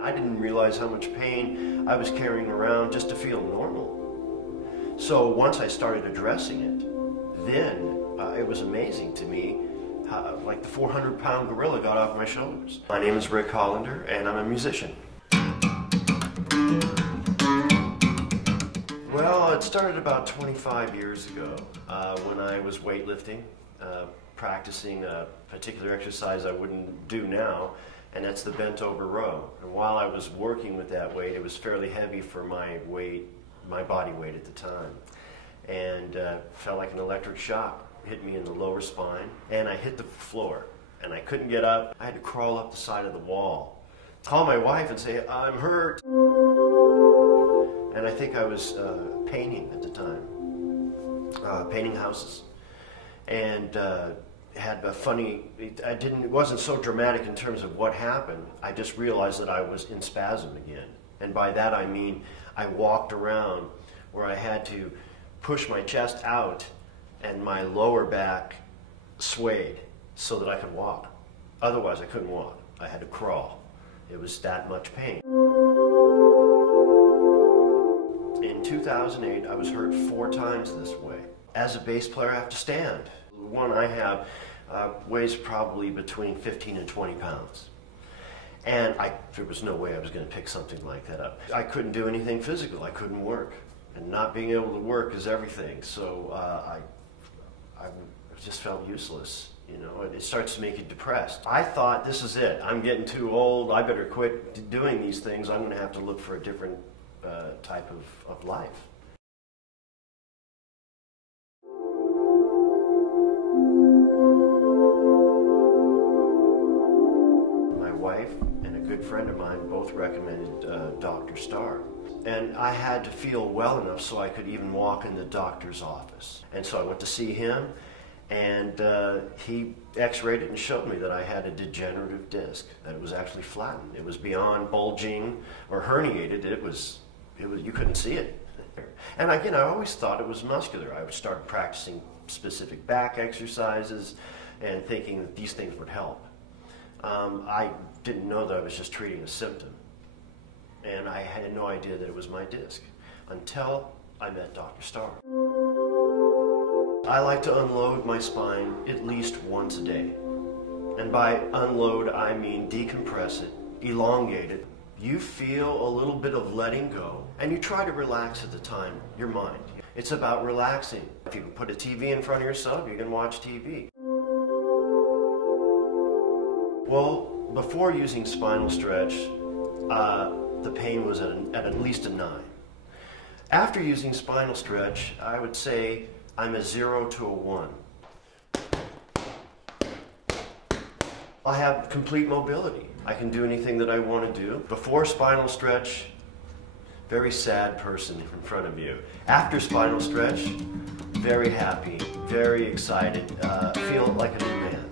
I didn't realize how much pain I was carrying around just to feel normal. So once I started addressing it, then it was amazing to me how, like the 400-pound gorilla got off my shoulders. My name is Rick Hollander, and I'm a musician. Well, it started about 25 years ago when I was weightlifting, practicing a particular exercise I wouldn't do now, and that's the bent over row. And while I was working with that weight, it was fairly heavy for my weight, my body weight at the time, and felt like an electric shock hit me in the lower spine, and I hit the floor, and I couldn't get up. I had to crawl up the side of the wall, call my wife and say, "I'm hurt." And I think I was painting at the time, painting houses, and had a funny, it wasn't so dramatic in terms of what happened. I just realized that I was in spasm again. And by that I mean I walked around where I had to push my chest out and my lower back swayed so that I could walk. Otherwise I couldn't walk. I had to crawl. It was that much pain. In 2008, I was hurt 4 times this way. As a bass player, I have to stand. The one I have weighs probably between 15 and 20 pounds. And there was no way I was going to pick something like that up. I couldn't do anything physical. I couldn't work. And not being able to work is everything. So I just felt useless. You know, it starts to make you depressed. I thought, this is it. I'm getting too old. I better quit doing these things. I'm going to have to look for a different type of life. My wife and a good friend of mine both recommended Dr. Starr. And I had to feel well enough so I could even walk in the doctor's office. And so I went to see him, and he x-rayed it and showed me that I had a degenerative disc, that it was actually flattened. It was beyond bulging or herniated. It was you couldn't see it. And again, I always thought it was muscular. I would start practicing specific back exercises and thinking that these things would help. I didn't know that I was just treating a symptom. And I had no idea that it was my disc until I met Dr. Starr. I like to unload my spine at least once a day. And by unload, I mean decompress it, elongate it. You feel a little bit of letting go, and you try to relax at the time, your mind. It's about relaxing. If you can put a TV in front of yourself, you can watch TV. Well, before using Spinal Stretch, the pain was at least a 9. After using Spinal Stretch, I would say I'm a 0 to a 1. I have complete mobility. I can do anything that I want to do. Before Spinal Stretch, very sad person in front of you. After Spinal Stretch, very happy, very excited, feel like a new man.